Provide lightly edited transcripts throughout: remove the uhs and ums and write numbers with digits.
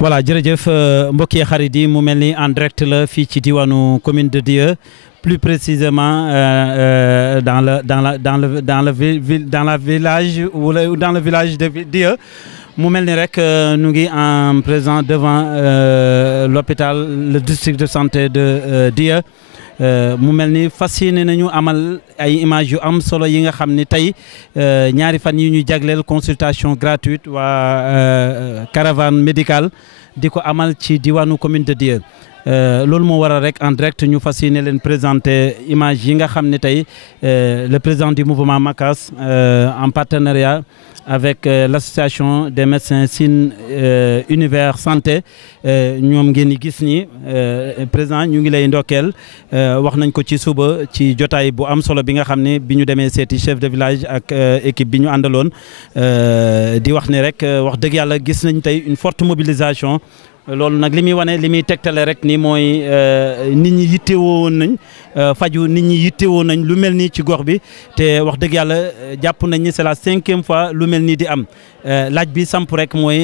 voilà jërëjëf mbokk yi xarit yi mu mel ni en direct la fii ci diwaanu commune de Dieu plus précisément dans le village wala dans le village de Dieu mu mel ni rek nu ngi en présent devant l'hôpital le district de santé de Dieu mu mel ni fas yéene nañu amal ay images yu am solo yi nga xam ni tey ñaari fan yi ñu jagleel consultation gratuite waa caravane médicale di ko amal ci diwaanu commune de Dieu loolu moo waral rek en direct ñu fas yéene leen présenter image yi nga xam ne tey le président du mouvement Makas en partenariat avec l'association des médecins Sine Univers Santé ñoom ngeen di gis ni président ñu ngi lay ndokkeel wax nañ ko ci suba ci jotaay bu am solo bi nga xam ne bi ñu demee seeti chef de village ak équipe bi ñu àndaloon di wax ne rek wax dëgg yàlla gis nañ tey une forte mobilisation. loolu nag li muy wane li muy tegtale rek ni mooy nit ñi yittewoo woon nañ faju nit ñi yittewoo nañ lu mel nii ci gox bi te wax dëgg yàlla jàpp nañ ni c'est la 5e fois lu mel nii di am laaj bi samp rek mooy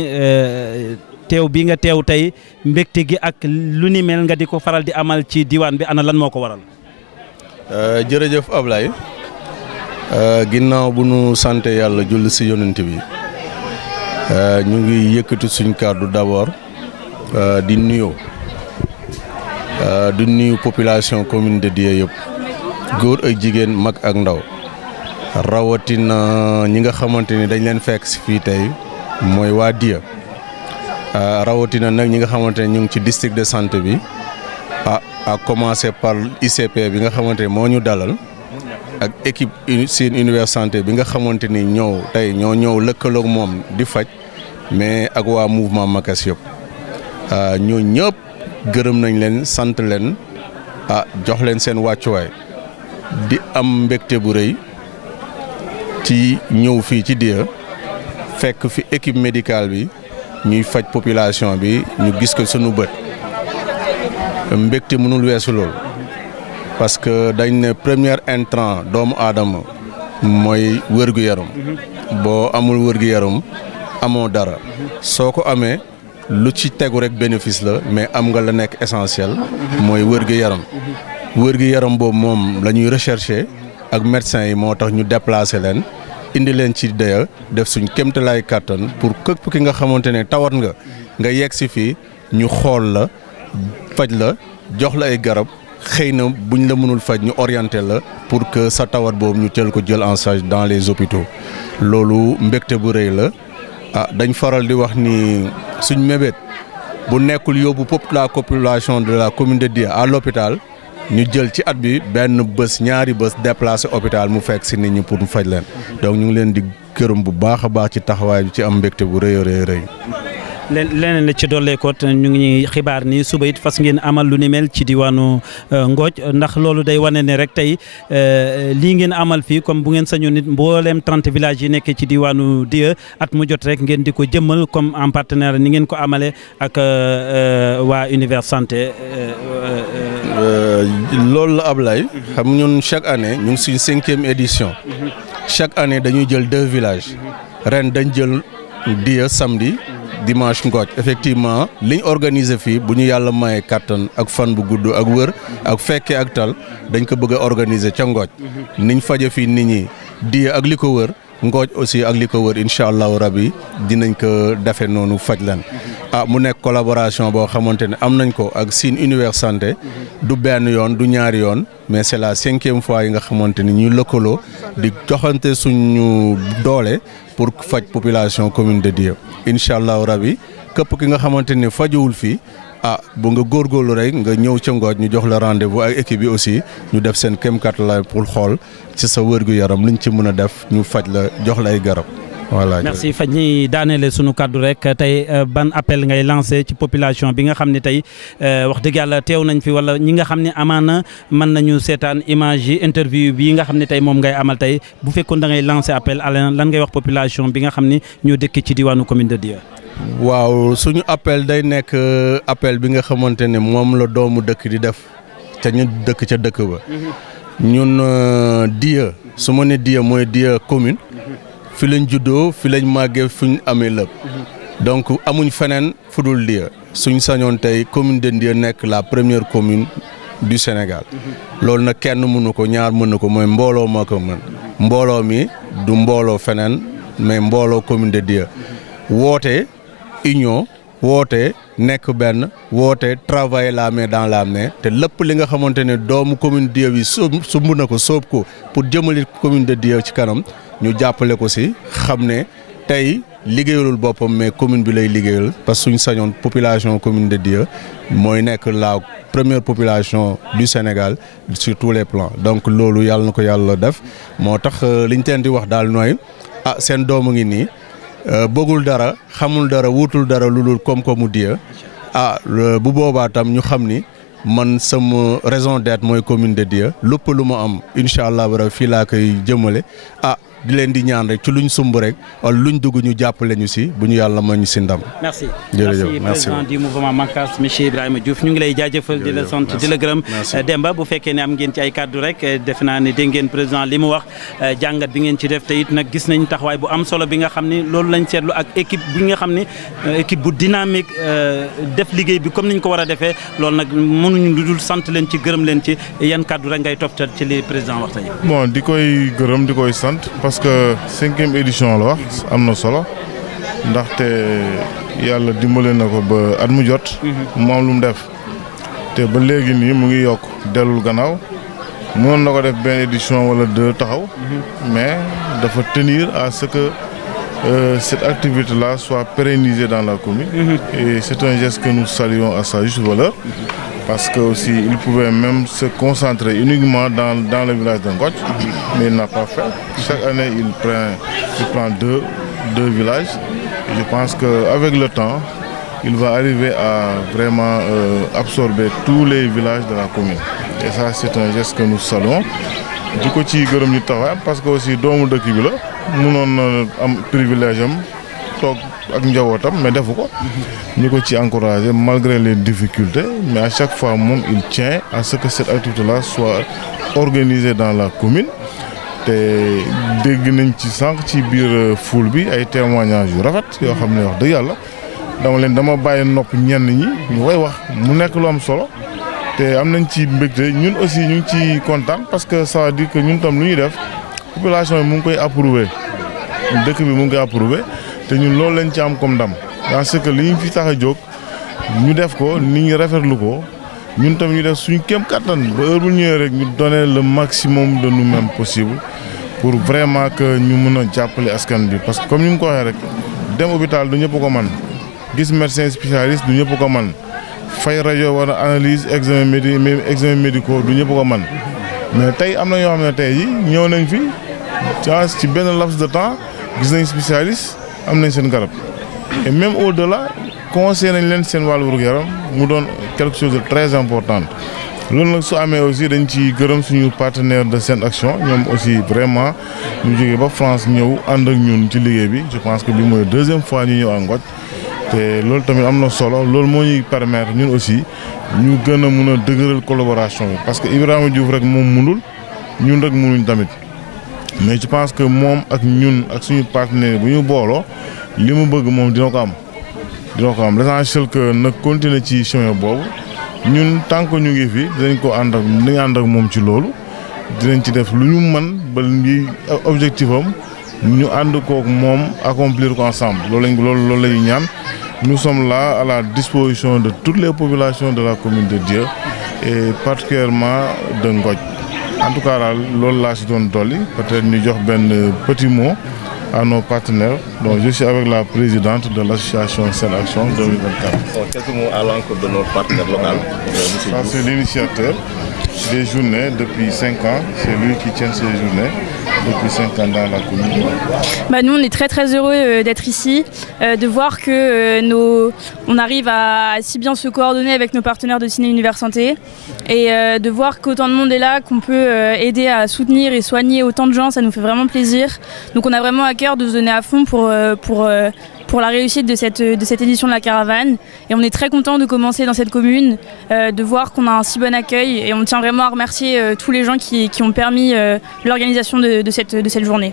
teew bi nga teew tey mbégte gi ak lu ni mel nga di ko faral di amal ci diwaan bi ana lan moo ko waral. jërëjëf Ablaye ginnaaw bu nu sant yàlla julli si yonent bi ñu ngi yëkkati suñ kàddu d'abord. di nuyu population commune de Dieu yëpp góor ak jigéen mag ak ndaw rawatina ñi nga xamante ni dañ leen fekk si fii tey mooy waa Dieu rawatina nag ñi nga xamante ne ñu ngi ci district de santé bi à commencer par ICP bi nga xamante ne moo ñu dalal ak équipe Sine Univers Santé bi nga xamante ni ñoo ñëw lëkkaloog moom di faj mais ak waa mouvement Makas yëpp. ñoo ñëpp gërëm nañ leen sant leen jox leen seen wàccuwaay di am mbégte bu rëy ci ñëw fii ci Dieu fekk fi équipe médicale bi ñuy faj population bi ñu gis ko sunu bët mbégte mënul weesu lool parce que dañ ne premier intrant doomu aadama mooy wér-gu-yaram boo amul wér-gu-yaram amoo dara soo ko amee lu ci tegu rek bénéfice la mais am nga la nekk essentiel mooy wér-gu-yaram wér-gu-yaram boobu moom la ñuy rechercher ak médecins yi moo tax ñu déplacer leen indi leen ci Dieu def suñ kéemtalaay kàttan pour képp ki nga xamante ne tawat nga yegg si fii ñu xool la faj la jox la ay garab xëy na buñ la mënul faj ñu orienté la pour que sa tawat boobu ñu teel ko jël en charge dans les hôpitaux loolu mbégte bu rëy la. dañ faral di wax ni suñ mébét bu nekkul yóbbu la population de la commune de Dieu à l'hôpital ñu jël ci at bi benn bés ñaari bés déplacé hôpital mu fekk si nit ñi pour mu faj leen donc ñu ngi leen di gërëm bu baax a baax ci taxawaay bi ci am mbégte bu rëy a rëy. leneen la ci dolleekoot ñu ngi xibaar ni suba it fas ngeen amal lu ni mel ci diwaanu Ngooj ndax loolu day wane ne rek tey lii ngeen amal fii comme bu ngeen sañoon nit mbooleem 30 villages yi nekk ci diwaanu Dieu at mu jot rek ngeen di ko jëmmal comme en partenaire ni ngeen ko amale ak waa Univers Santé. loolu la Ablaye xam ñun chaque année ñu ngi suñ 5e édition chaque année dañuy jël 2 villages ren dañ jël Dieu samedi. dimanche Ngooj effectivement liñ organiser fii bu ñu yàlla maye kàttan ak fan bu gudd ak wër ak fekke ak tal dañ ko bëgg a organiser ca Ngooj niñ faje fii nit ñi Dieu ak li ko wër Ngooj aussi ak li ko wër incha allahu rabi dinañ ko defe noonu faj leen mu nekk collaboration boo xamante ne am nañ ko ak Sine Univers Santé du benn yoon du ñaari yoon mais c'est la 5e fois yi nga xamante ni ñuy lëkkaloo di joxante suñu doole pour faj population commune de Dieu incha allahu rabi képp ki nga xamante ne fajowul fii bu nga góorgóorlu rek nga ñëw ca Ngooj ñu jox la rendez-vous ak équipe bi aussi ñu def seen kéemkat la pour xool ci sa wér-gu-yaram liñ ci mën a def ñu faj la jox la ay garab voilà. merci faj ñi daaneele sunu kàddu rek tey ban appel ngay lancé ci population bi nga xam ne tey wax dëgg yàlla teew nañ fi wala ñi nga xam ne amaana mën nañu seetaan image yi interview bi nga xam ne tey moom ngay amal tey bu fekkoon da ngay lancé appel lan ngay wax population bi nga xam ne ñoo dëkk ci diwaanu commune de Dieu. waaw suñu appel day nekk appel bi nga xamante ne moom la doomu dëkk di def te ñu dëkk ca dëkk ba ñun Dieu su ma ne Dieu mooy Dieu commune fi lañ juddoo fi lañ màggee fu ñu amee lépp donc amuñ feneen fudul Diya suñ sañoon tey commune de Diya nekk la première commune du Sénégal loolu nag kenn mënu ko ñaar mënu ko mooy mbooloo moo ko mën mbooloo mi du mbooloo feneen mais mbooloo commune de Diya woote union woote nekk benn woote travailler la main dans la main te lépp li nga xamante ne doomu commune Diya bi sumb na ko sóob ko pour jëmali commune de Diya ci kanam ñu jàppale ko si xam ne tey liggéeyalul boppam mais commune bi lay liggéeyal parce que suñ sañoon population commune de Diya mooy nekk la première population du Sénégal sur tous les plans donc loolu yàlla na ko yàlla def moo tax liñ teen di wax daal nooy seen doomu ngi nii bëggul dara xamul dara wutul dara lu dul koom-koomu Diya bu boobaa tam ñu xam ni man sama raison d'être mooy commune de Diya lépp lu ma am incha allah bara fii laa koy jëmale di leen di ñaan rek ci luñ sumb rek wala luñ dugg ñu jàppale ñu si bu ñu yàlla ma ñu si ndam. merci jërëjëf merci président du mouvement Mancas monsieur Ibrahima Diouf ñu ngi lay jaajëfal di la sant di la gërëm. Demba bu fekkee ne am ngeen ci ay kàddu rek defe naa ne dégg ngeen président li mu wax jàngat bi ngeen ci def te it nag gis nañ taxawaay bu am solo bi nga xam ni loolu lañ seetlu ak équipe bi nga xam ni équipe bu dynamique def liggéey bi comme niñ ko war a defee loolu nag mënuñu lu dul sant leen ci gërëm leen ci yan kàddu rek ngay toftal ci li président wax tey. bon di koy gërëm di koy sant parce que 5e édition la wax am na solo ndaxte yàlla dimbale na ko ba at mu jot. mu am lu mu def te ba léegi nii mu ngi yokk dellul gannaaw mënoon na ko def benn édition wala 2 taxaw. mais dafa tenir à ce que cette activité-là soit pérennisée dans la commune. Et c'est un geste que nous saluons à sa juste valeur. Parce que aussi il pouvait même se concentrer uniquement dans le village de Ngotch, mais il n'a pas fait. Chaque année il prend deux villages. Et je pense qu'avec le temps, il va arriver à vraiment absorber tous les villages de la commune. Et ça c'est un geste que nous saluons. Du ko ci gërëm ñu taxawaay parce que aussi doomu dëkk bi la mënoon na am privilège am toog ak njabootam mais defu ko. ñu ko ci encouragé malgré les difficultés mais à chaque fois moom il tient à ce que cette activité-là soit organisée dans la commune. te dégg nañ ci sànq ci biir foule bi ay témoignages yu rafet yoo xam ne wax dëgg yàlla dama bàyyi nopp ñenn ñi ñu koy wax mu nekk lu am solo. te am nañ ci mbégte ñun aussi ñu ngi ci kontaan parce que ça veut dire que ñun tam lu ñuy def population bi mu ngi koy approuvé dëkk bi mu ngi koy approuvé te ñun loolu lañ ci am comme ndam parce que li ñu fi tax a jóg ñu def ko nit ñi rafetlu ko ñun tam ñu def suñu kéem kattan ba heure bu ñëwee rek ñu donner le maximum de nous-mêmes possible pour vraiment que ñu mën a jàppale askan bi parce que comme ni mu ko waxee rek dem hôpital du ñëpp ko man gis médecin spécialiste du ñëpp ko man fay rajo wala analyse examen médicaux du ñëpp ko man mais tey am na ñoo xam ne tey yi ñëw nañ fi ci benn laps de temps gis nañ spécialiste am nañ seen garab et même au-delà conseillé nañ leen seen wàllu wér-gu-yaram mu doon quelque chose de très important loolu nag su amee aussi dañ ci gërëm suñu partenaire de Sen Action ñoom aussi vraiment ñu jógee ba France ñëw ànd ak ñun ci liggéey bi je pense que bi mooy 2e fois ñu ñëw à Ngotch te loolu tamit am na solo loolu moo ñuy permettre ñun aussi ñu gën a mun a dëgëral collaboration bi parce que Ibrahima Diouf rek moom mënul ñun rek mënuñ tamit mais je pense que moom ak ñun ak suñu partenaire bu ñu booloo li mu bëgg moom dina ko am l'essentiel que nag continuer ci chemin boobu ñun tant que ñu ngi fi dinañ ko ànd ak moom ci loolu dinañ ci def lu ñu mën ba li objectif am ñu ànd kook moom accomplir ko ensemble loolu la ñu ñaan. Nous sommes là à la disposition de toutes les populations de la commune de Diya et particulièrement de Ngotch. En tout cas loolu laa si doon dolli peut-être ñu jox benn petit mot à nos partenaires. Donc je suis avec la présidente de l'association Sen Action 2024. Quelques mots à l'encontre de nos partenaires locaux. Ça c'est l'initiateur des journées depuis 5 ans. C'est lui qui tient ces journées depuis 5 ans dans la commune. Nous on est très heureux d'être ici, de voir que on arrive à si bien se coordonner avec nos partenaires de Ciné Univers Santé et de voir qu'autant de monde est là, qu'on peut aider à soutenir et soigner autant de gens, ça nous fait vraiment plaisir. Donc on a vraiment à cœur de se donner à fond pour la réussite de cette édition de la caravane. Et on est très content de commencer dans cette commune, de voir qu'on a un si bon accueil et on tient vraiment à remercier tous les gens qui ont permis l'organisation de cette journée.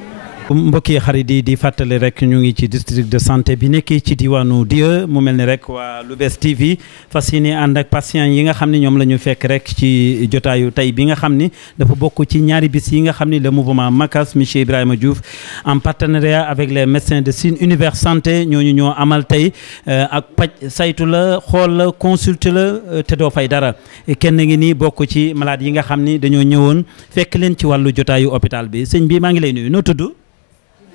mbokki xarit di fàttali rek ñu ngi ci district de santé bi nekk ci diwaanu Dieu mu mel ni rek waa Lou'Bess TV fas yéene ànd ak patient yi nga xam ne ñoom la ñu fekk rek ci jotaayu tey bi nga xam ni dafa bokk ci ñaari bis yi nga xam ni le mouvement Makas monsieur Ibrahima Diouf en partenariat avec les médecins de Sine Univers Santé ñooñu ñoo amal tey ak paj saytu la xool la consulter la te doo fay dara kenn ngi nii bokk ci malade yi nga xam ni dañoo ñëwoon fekk leen ci wàllu jotaayu hôpital bi sëñ bi maa ngi lay nuyu noo tudd.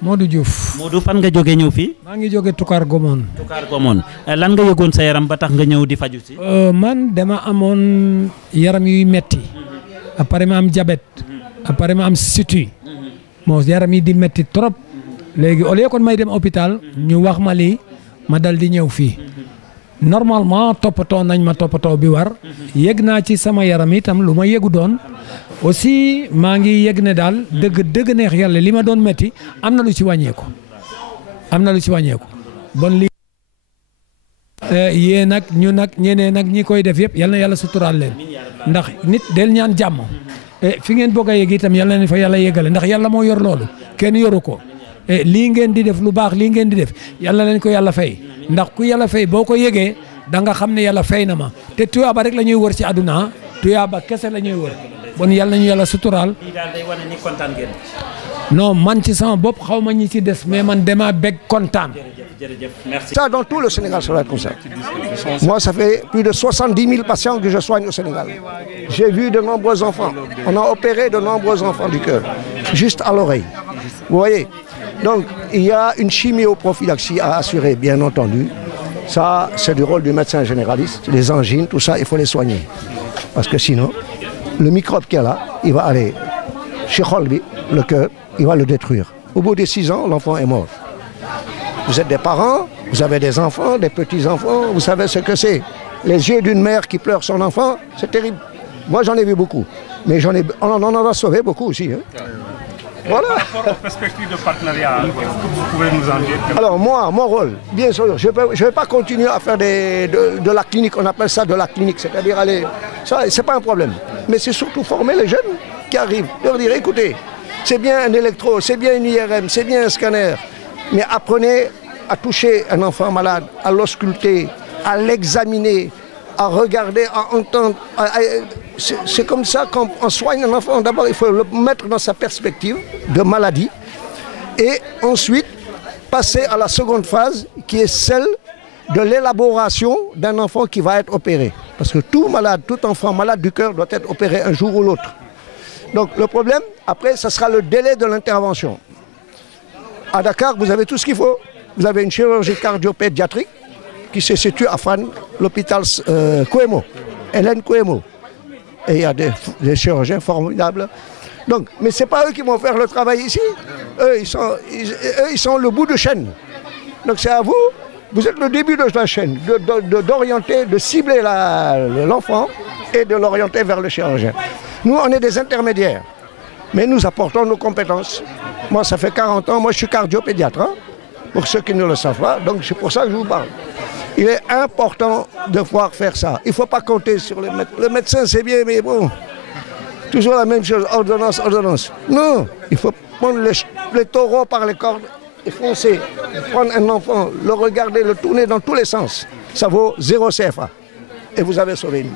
Modou Diouf. Modou fan nga jógee ñëw fii. maa ngi jóge Toucar Gomone. Toucar Gomone lan nga yëgoon sa yaram ba tax nga ñëw di faju si. man dama amoon yaram yuy metti après ma am diabète après ma am situ moo yaram yi di metti trop léegi au lieu kon may dem hôpital ñu wax ma lii ma dal di ñëw fii normalement toppatoo nañ ma toppatoo bi war yëg naa ci sama yaram itam lu ma yëgu doon aussi maa ngi yëg ne daal dëgg neex yàlla li ma doon metti am na lu ci wàññeeku bon lii yéen nag ñu nag ñeneen nag ñi koy def yëpp yal na yàlla suturaal leen ndax nit del ñaan jàmm fi ngeen bëgg a yëg itam yàlla na fa yàlla yëgale ndax yàlla moo yor loolu kenn yoru ko lii ngeen di def lu baax lii ngeen di def yàlla leen ko yàlla fay ndax ku yàlla fay boo ko yëgee da nga xam ne yàlla fay na ma te tuyaaba rek la ñuy wër ci àdduna tuyaaba kese la ñuy wër bon yàlla nañu yàlla suturaal. non man ci sama bopp xaw ma ñi ci des mais man dama bég kontaan. Ça dans tout le Sénégal ça va être comme ça. Moi ça fait plus de 70 000 patients que je soigne au Sénégal. J'ai vu de nombreux enfants. On a opéré de nombreux enfants du cœur juste à l'oreille. Vous voyez. Donc il y a une chimioprophylaxie à assurer bien entendu. Ça c'est du rôle du médecin généraliste. Les angines tout ça il faut les soigner parce que sinon le microbe qui est là, il va aller chez le cœur, il va le détruire. Au bout de 6 ans, l'enfant est mort. Vous êtes des parents, vous avez des enfants, des petits-enfants, vous savez ce que c'est. Les yeux d'une mère qui pleure son enfant, c'est terrible. Moi, j'en ai vu beaucoup. Mais on en a sauvé beaucoup aussi. Hein. Voilà. Par rapport aux perspectives de partenariat, est-ce que vous pouvez nous en dire? Alors moi, mon rôle, bien sûr, je ne vais pas continuer à faire de la clinique, on appelle ça de la clinique, c'est-à-dire aller... Ça, c'est pas un problème. Mais c'est surtout former les jeunes qui arrivent, leur dire, écoutez, c'est bien un électro, c'est bien une IRM, c'est bien un scanner, mais apprenez à toucher un enfant malade, à l'ausculter, à l'examiner, à regarder, à entendre. C'est comme ça qu'on soigne un enfant. D'abord, il faut le mettre dans sa perspective de maladie et ensuite passer à la seconde phase qui est celle de l'élaboration d'un enfant qui va être opéré. Parce que tout malade, tout enfant malade du cœur doit être opéré un jour ou l'autre. Donc le problème, après, ce sera le délai de l'intervention. À Dakar, vous avez tout ce qu'il faut. Vous avez une chirurgie cardio-pédiatrique qui se situe à Fann, l'hôpital Kouemo, Hélène Kouemo. Et il y a des chirurgiens formidables. Donc, mais ce n'est pas eux qui vont faire le travail ici. Eux, ils sont le bout de chaîne. Donc c'est à vous, vous êtes le début de la chaîne, d'orienter, de cibler l'enfant et de l'orienter vers le chirurgien. Nous, on est des intermédiaires, mais nous apportons nos compétences. Moi, ça fait 40 ans, moi je suis cardiopédiatre, hein, pour ceux qui ne le savent pas, donc c'est pour ça que je vous parle. Il est important de pouvoir faire ça. Il ne faut pas compter sur le médecin. Le médecin, c'est bien, mais bon, toujours la même chose, ordonnance, ordonnance. Non, il faut prendre les taureaux par les cordes et foncer. Prendre un enfant, le regarder, le tourner dans tous les sens. Ça vaut 0 CFA. Et vous avez sauvé une vie.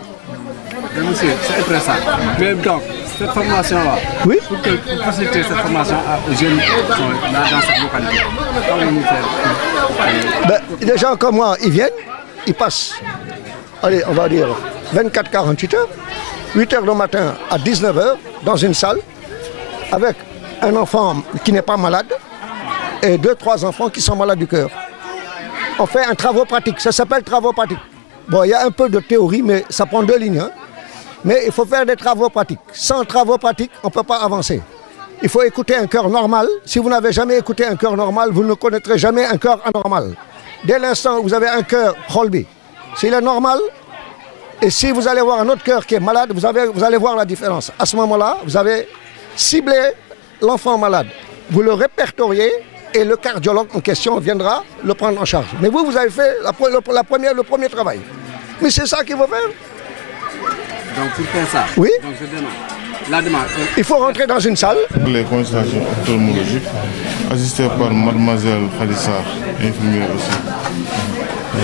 Mais monsieur, c'est intéressant. Mais donc, cette formation-là, oui? Pour faciliter cette formation aux jeunes qui sont là dans cette localité, comment nous faire? Des gens comme moi, ils viennent, ils passent, allez, on va dire 24-48 heures, 8 heures du matin à 19 heures, dans une salle, avec un enfant qui n'est pas malade et 2-3 enfants qui sont malades du cœur. On fait un travaux pratique, ça s'appelle travaux pratiques. Bon, il y a un peu de théorie, mais ça prend 2 lignes. Hein. Mais il faut faire des travaux pratiques. Sans travaux pratiques, on ne peut pas avancer. Il faut écouter un cœur normal. Si vous n'avez jamais écouté un cœur normal, vous ne connaîtrez jamais un cœur anormal. Dès l'instant où vous avez un cœur Holby, s'il est normal, et si vous allez voir un autre cœur qui est malade, vous allez voir la différence. À ce moment-là, vous avez ciblé l'enfant malade. Vous le répertoriez et le cardiologue en question viendra le prendre en charge. Mais vous avez fait le premier travail. Mais c'est ça qu'il faut faire. Donc pour faire ça, oui? donc je demande, Il faut rentrer dans une salle. Les consultations ophtalmologiques, assistées par mademoiselle Khadissa, infirmière aussi.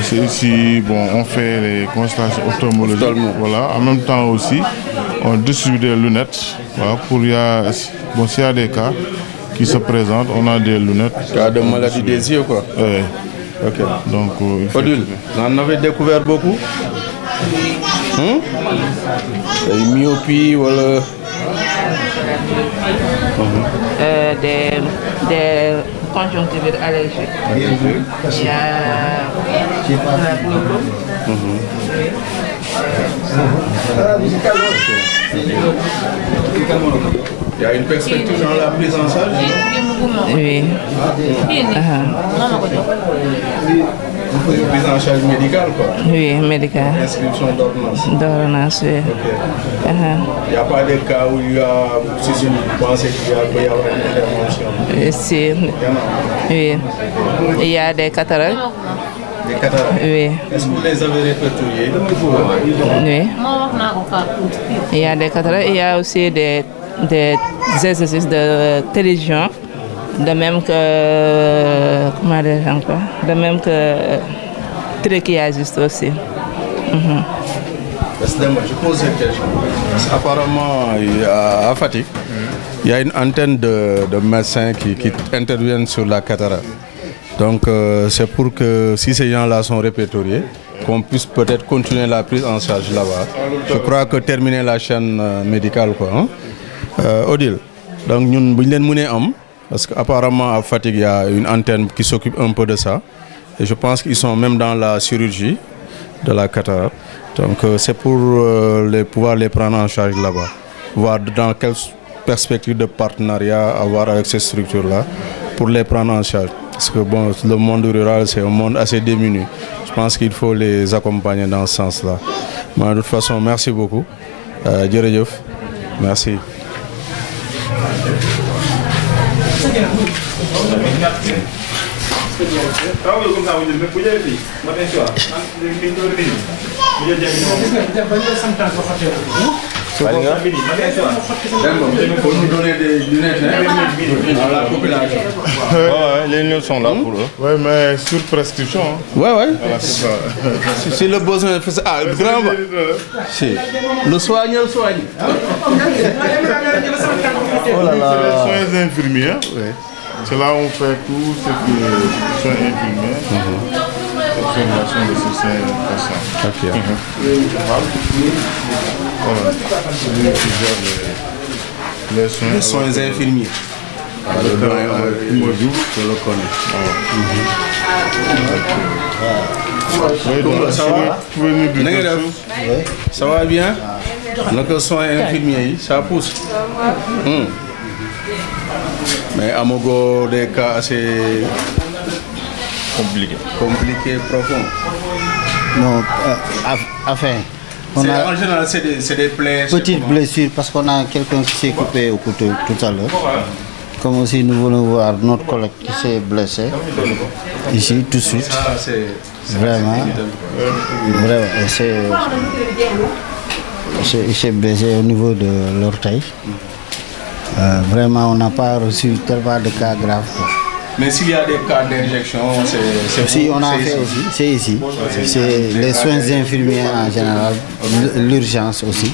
C'est ici, bon, on fait les consultations ophtalmologiques. Voilà. En même temps aussi, on distribue des lunettes. Voilà, pour s'il y a des cas qui se présentent, on a des lunettes. Cas de maladie des yeux, quoi. Oui. Ok. Donc, Odile, vous en avez découvert beaucoup? Myopie ou des conjonctivites allergiques. Il y a la glaucome. Il y a une perspective dans la prise en charge? Oui. Prise en charge médicale, quoi? Oui, médicale. Inscription d'ordonnance? D'ordonnance, oui. Okay. Il n'y a pas de cas où il y a, si vous pensez qu'il peut y avoir une intervention? Si. Oui. Il y a des cataractes. Des cataractes? Oui. Est-ce que vous les avez répertoriés? Oui. Il y a des cataractes. Il y a aussi des exercices de télévision. De même que, comment dire encore, de même que trachéagistes aussi. Je pose cette question. Apparemment, à Fatick, il y a une antenne de médecins qui interviennent sur la cataracte. Donc, c'est pour que si ces gens-là sont répertoriés, qu'on puisse peut-être continuer la prise en charge là-bas. Je crois que terminer la chaîne médicale, quoi. Hein? Odile, donc nous, parce qu'apparemment à Fatick, il y a une antenne qui s'occupe un peu de ça. Et je pense qu'ils sont même dans la chirurgie de la cataracte. Donc c'est pour pouvoir les prendre en charge là-bas. Voir dans quelle perspective de partenariat avoir avec ces structures-là pour les prendre en charge. Parce que bon, le monde rural, c'est un monde assez démuni. Je pense qu'il faut les accompagner dans ce sens-là. Mais de toute façon, merci beaucoup. Djeredjeuf. Merci. Pour nous donner des lunettes à la population. Les lunettes sont là pour eux. Oui, mais sur prescription. Ouais. Voilà, c'est ça. Si le besoin fait ça. Ah, grand. Si. Le soigne. Oh là là. C'est les soins infirmiers. Oui. C'est là où on fait tout ce qui est soins infirmiers. Observation de certains patients. Ok. Voilà. Les soins infirmiers. Je le connais. Ça va? Ça va bien? Les soins infirmiers, ça pousse. Mais à Mogo, des cas assez compliqués, profonds. Non, enfin. En général, c'est des plaies. Petites blessures, parce qu'on a quelqu'un qui s'est coupé au couteau tout à l'heure. Comme aussi nous voulons voir notre collègue qui s'est blessé ici tout de suite. Vraiment. Il s'est blessé au niveau de l'orteil. Vraiment, on n'a pas reçu tellement de cas graves. Mais s'il y a des cas d'injection, c'est aussi, on a fait aussi, c'est ici. C'est les soins infirmiers en général, l'urgence aussi.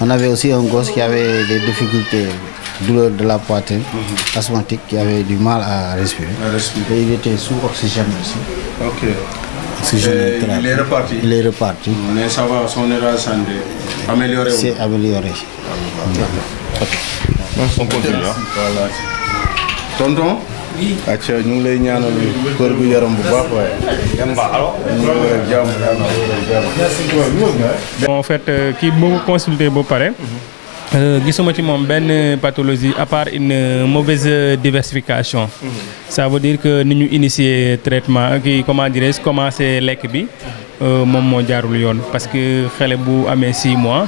On avait aussi un gosse qui avait des difficultés, douleur de la poitrine, asthmatique, qui avait du mal à respirer. Et il était sous oxygène aussi. Ok. Il est reparti. Il est reparti. Mais ça va, son état de santé amélioré. C'est amélioré. Ok. On continue. Voilà. Tonton? acca ñu ngi lay ñaanal kër gu yaram bu baax waaye. Bon, en fait kii boo ko consulté ba pare gisuma ci moom benn pathologie à part une mauvaise diversification. Ça veut dire que ni ñu initier traitement kii comment dirais-je commencer lekk bi moom moo jaarul yoon parce que xale bu amee 6 mois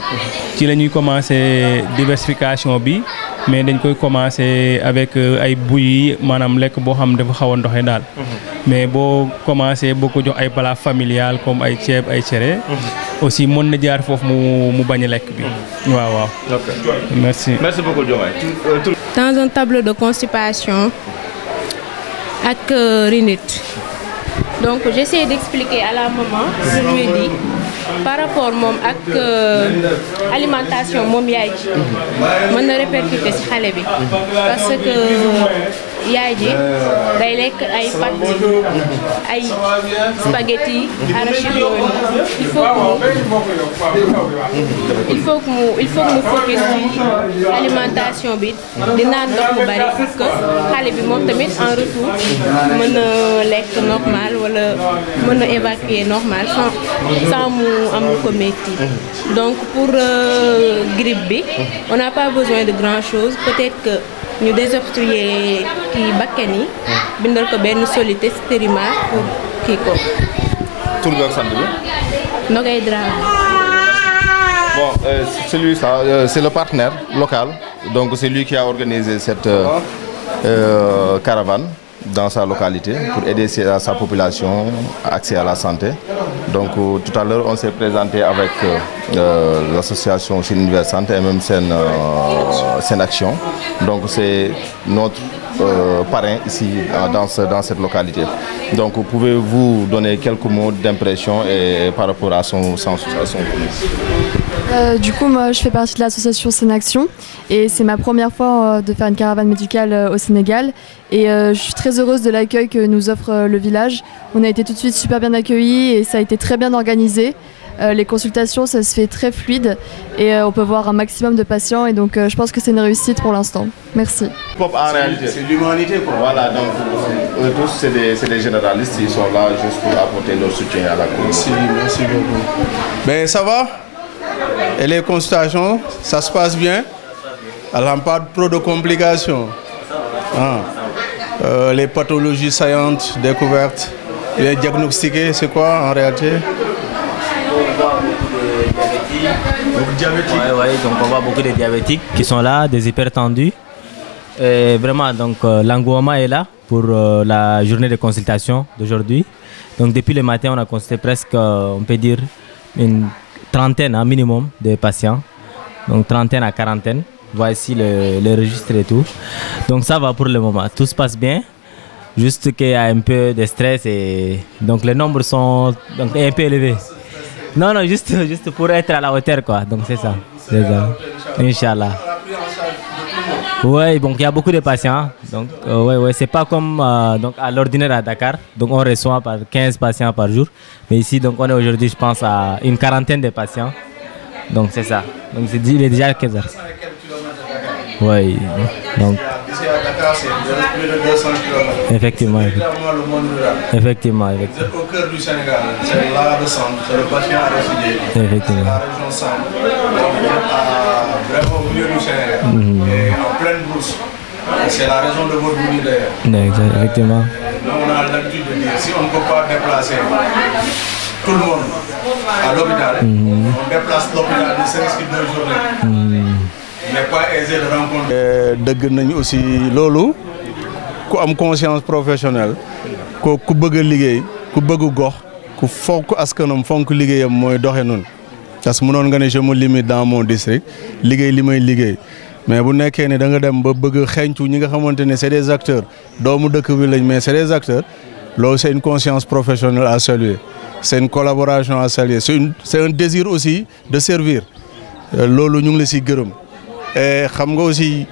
ci la ñuy commencer diversification bi mais dañ koy commencer avec ay bouillie maanaam lekk boo xam dafa xaw a ndoxe daal. mais boo commencer boo ko jox ay plat familial comme ay ceeb ay cere. aussi mën na jaar foofu mu bañ a lekk bi. waaw waaw. ok merci. merci beaucoup Diomaye. Dans un tableau de constipation avec rhinite. Donc j'essaie d'expliquer à la maman, je lui ai dit par rapport moom ak alimentation moom yaay ji mën na répercuter ci xale bi parce que yaay ji day lekk ay pâtes ay spaghetti arachide yooyu il faut que mu focus ci alimentation bi di naan ndox mu bari pour que xale bi moom tamit en retour mën a lekk normal wala mën a évacuer normal sans mu am ko metti. Donc pour grippe bi on n'a pas besoin de grand chose, peut-être que ñu désobstruer kii bakkan yi bindal ko benn soluté stérimaire pour kii ko. tur bi ak sant bi. Nogay Dramé. Bon, c'est le partenaire local, donc c'est lui qui a organisé cette caravane dans sa localité pour aider sa population à accès à la santé. Donc tout à l'heure on s'est présenté avec l'association Sen Univers Santé et même Sen Action. Donc c'est notre parrain ici dans cette localité. Donc pouvez-vous donner quelques mots d'impression et par rapport à son Du coup, moi, je fais partie de l'association Sen Action et c'est ma première fois de faire une caravane médicale au Sénégal. Et je suis très heureuse de l'accueil que nous offre le village. On a été tout de suite super bien accueillis et ça a été très bien organisé. Les consultations, ça se fait très fluide et on peut voir un maximum de patients et donc je pense que c'est une réussite pour l'instant. Merci. En réalité, c'est l'humanité quoi. Voilà, donc eux tous c'est des généralistes, ils sont là juste pour apporter leur soutien à la cause. Merci beaucoup. Ben ça va? Et les consultations, ça se passe bien? Elle n'a pas trop de complications. Les pathologies saillantes découvertes, les diagnostiquées, c'est quoi en réalité? Ouais, donc on voit beaucoup de diabétiques qui sont là, des hypertendus. Et vraiment, donc l'engouement est là pour la journée de consultation d'aujourd'hui. Donc depuis le matin, on a consulté presque, on peut dire, une trentaine minimum de patients. Donc trentaine à quarantaine. Voici le registre et tout. Donc ça va pour le moment. Tout se passe bien. Juste qu'il y a un peu de stress et donc les nombres sont donc, un peu élevés. Non, juste pour être à la hauteur quoi. Donc c'est ça. Inch'Allah. Oui, donc il y a beaucoup de patients. Donc ouais, c'est pas comme donc à l'ordinaire à Dakar. Donc on reçoit par 15 patients par jour. Mais ici donc on est aujourd'hui je pense à une quarantaine de patients. Donc c'est ça. Donc il est déjà 15 heures. Oui. Donc ici à Dakar c'est plus de 200 km. Effectivement. Le monde rural. Effectivement. Vous êtes au cœur du Sénégal. C'est là le centre, c'est le patient résidé. Effectivement. La région centre. Donc vous êtes vraiment au milieu du Sénégal. Et en pleine brousse. C'est la raison de votre venue d'ailleurs. Effectivement. Nous on a l'habitude de dire si on ne peut pas déplacer tout le monde à l'hôpital, on déplace l'hôpital de 5 qui 2 journées. n'est pas aisé de rencontrer. dëgg nañ aussi loolu ku am conscience professionnelle ku bëgg a liggéey ku bëgg gox ku fonk askanam fonk liggéeyam mooy doxe noonu parce que mënoon nga ne je me limite dans mon district liggéey li may liggéey mais bu nekkee ne da nga dem ba bëgg a xeeñcu ñi nga xamante ne c'est des acteurs doomu dëkk bi lañ mais c'est des acteurs loolu c'est une conscience professionnelle à saluer c'est une collaboration à saluer c'est un désir aussi de servir loolu ñu ngi la si gërëm. Et xam nga aussi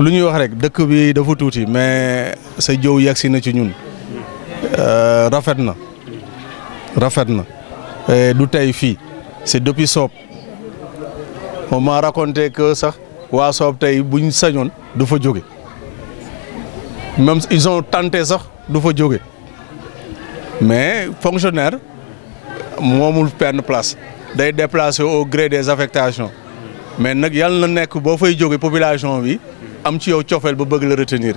lu ñuy wax rek dëkk bi dafa tuuti mais sa jëw yegsi na ci ñun rafet na du tey fii c'est depuis Soob on m'a raconté que sax waa Soob tey buñ sañoon du fa jóge même ils ont tenté sax du fa jóge mais fonctionnaire moomul benn place day déplacer au gré des affectations. Mais nag yàlla na nekk boo fay jóge population bi am ci yow cofeel ba bëgg la retenir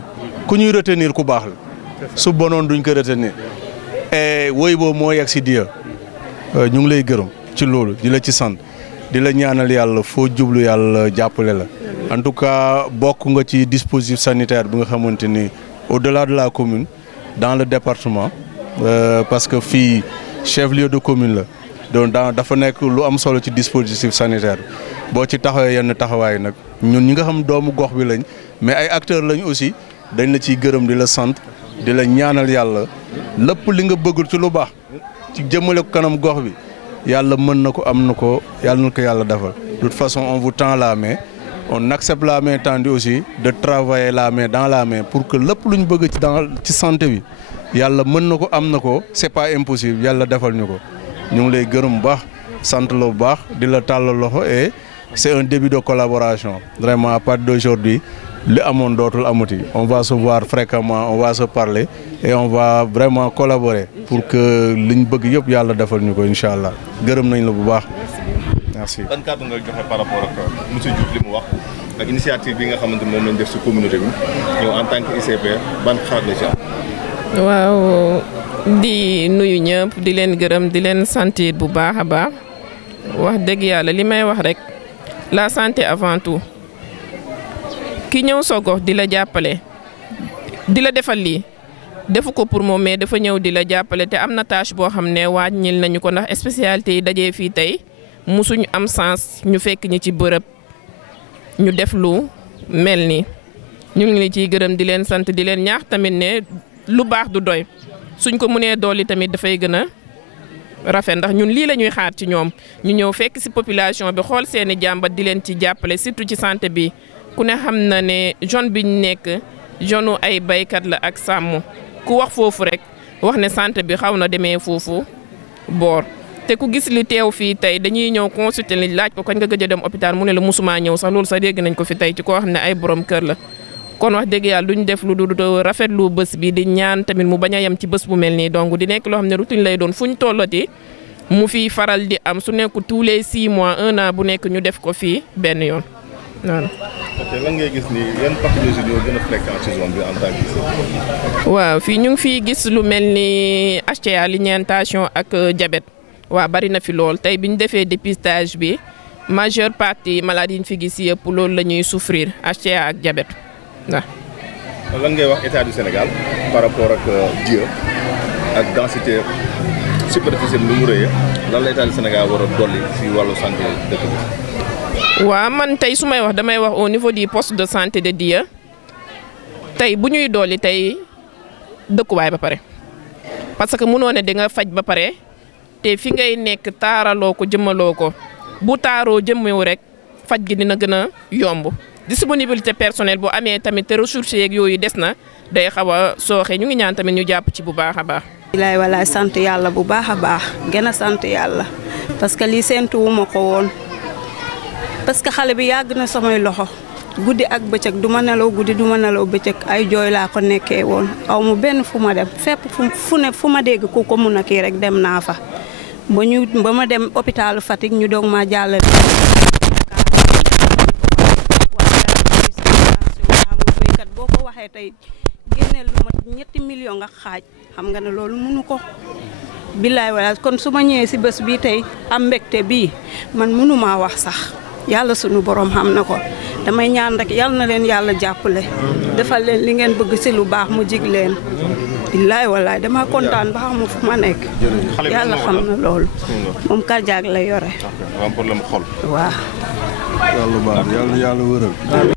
ku ñuy retenir ku baax la su bonoon duñ ko retenir et woy boobu moo yegg si Dieu ñu ngi lay gërëm ci loolu di la ci sant di la ñaanal yàlla foo jublu yàlla jàppale la en tout cas bokk nga ci dispositif sanitaire bi nga xamante ni au-delà de la commune dans le département parce que fii chef-lieu de commune la donc dafa nekk lu am solo ci dispositif sanitaire boo ci taxawee yenn taxawaay nag ñun ñi nga xam doomu gox bi lañ mais ay acteurs lañ aussi dañ la ciy gërëm di la sant di la ñaanal yàlla lépp li nga bëgg ci lu baax ci jëmale ko kanam gox bi yàlla mën na ko am na ko yàlla na ko yàlla defal de toute façon on vous tend la main on accepte la main tendue aussi de travailler la main dans la main pour que lépp lu ñu bëgg ci santé bi yàlla mën na ko am na ko c'est pas impossible yàlla defal ñu ko ñu ngi lay gërëm bu baax sant la bu baax di la tàllal loxo et c'est un début de collaboration vraiment à partir d'aujourd'hui li amoon dootul amuti on va se voir fréquemment on va se parler et on va vraiment collaborer pour que liñ bëgg yëpp yàlla defal ñu ko incha allah gërëm nañ la bu baax. merci. ban kàddu nga joxe par rapport ak monsieur Diouf li mu wax ak initiative bi nga xamante moom lañ def ci communauté bi ñëw en tant que ICP ban xaar la ci am. waaw di nuyu ñëpp di leen gërëm di leen sentir bu baax a baax wax dëgg yàlla li may wax rek la santé avant tout. ki ñëw sa gox di la jàppale di la defal lii defu ko pour moom mais dafa ñëw di la jàppale te am na tâche boo xam ne wàññil nañu ko ndax spécialité yi dajee fii tey musuñu am sens ñu fekk ñi ci bërëb ñu def lu mel ni ñu ngi li ciy gërëm di leen sant di leen ñaax tamit ne lu baax du doy suñ ko mënee dolli tamit dafay gën a rafet ndax ñun lii la ñuy xaar ci ñoom ñu ñëw fekk ci population bi xool seeni jàmbat di leen ci jàppale surtout ci santé bi. ku ne xam na ne zone bi ñu nekk zone ay baykat la ak sàmm ku wax foofu rek wax ne santé bi xaw na demee foofu boor te ku gis li teew fii tey dañuy ñëw consulter li laaj ko kañ nga gëj a dem hôpital mu ne la musuma ñëw sax loolu sax dégg nañ ko fi tey ci koo xam ne ay borom kër la kon wax dëgg yàlla duñ def lu du rafetlu bés bi di ñaan tamit mu bañ a yem ci bés bu mel nii donc di nekk loo xam ne routine lay doon fu ñu tollati mu fiy faral di am su nekk tous les 6 mois 1 an bu nekk ñu def ko fii benn yoon waaw. ok lan ngay gis ni yan pathologie ñoo gën a fréquent ci zone bi en tant que. waaw fii ñu ngi fiy gis lu mel ni HTA alimentation ak diabète waaw bari na fi lool tey bi ñu defee dépistage bi majeure partie maladie yi ñu fi gis yëpp loolu la ñuy souffrir HTA ak diabète waaw. lan ngay wax état du Sénégal par rapport ak DIE ak densité superficielle ni mu rëyee lan la état du Sénégal war a dolli ci wàllu santé dëkk bi. waaw man tey su may wax damay wax au niveau du poste de santé de DIE tey bu ñuy dolli tey dëkkuwaay ba pare parce que mënoo ne di nga faj ba pare te fi ngay nekk taaraloo ko jëmmaloo ko bu taaroo jëmmewu rek faj gi dina gën a yomb disponibilité personnelle bu amee tamit te ressources yeeg yooyu des na day xaw a sooxe ñu ngi ñaan tamit ñu jàpp ci bu baax a baax. bilaay walaay sant yàlla bu baax a baax gën a sant yàlla parce que lii séentuwuma ko woon. parce que xale bi yàgg na samay loxo guddi ak bëccëg du ma nelaw guddi du ma nelaw bëccëg ay jooy laa ko nekkee woon aw mu benn fu ma dem fépp fu ma dégg ku ko mun a kii rek dem naa fa ba ma dem hôpitalu Fatick ñu doog maa jàllale. béykat boo ko waxee tey génneel lu mat 3 millions nga xaaj xam nga ne loolu mënu ko. billaay wala kon su ma ñëwee si bés bii tey am mbégte bii man mënumaa wax sax. yàlla sunu borom xam na ko damay ñaan rek yàlla na leen yàlla jàppale defal leen li ngeen bëgg ci lu baax mu jig leen billaay wallaay dama kontaan ba xamu fu ma nekk yàlla xam na loolu moom cardiaque la yore am problème xol waaw yàlla baax yàlla wëral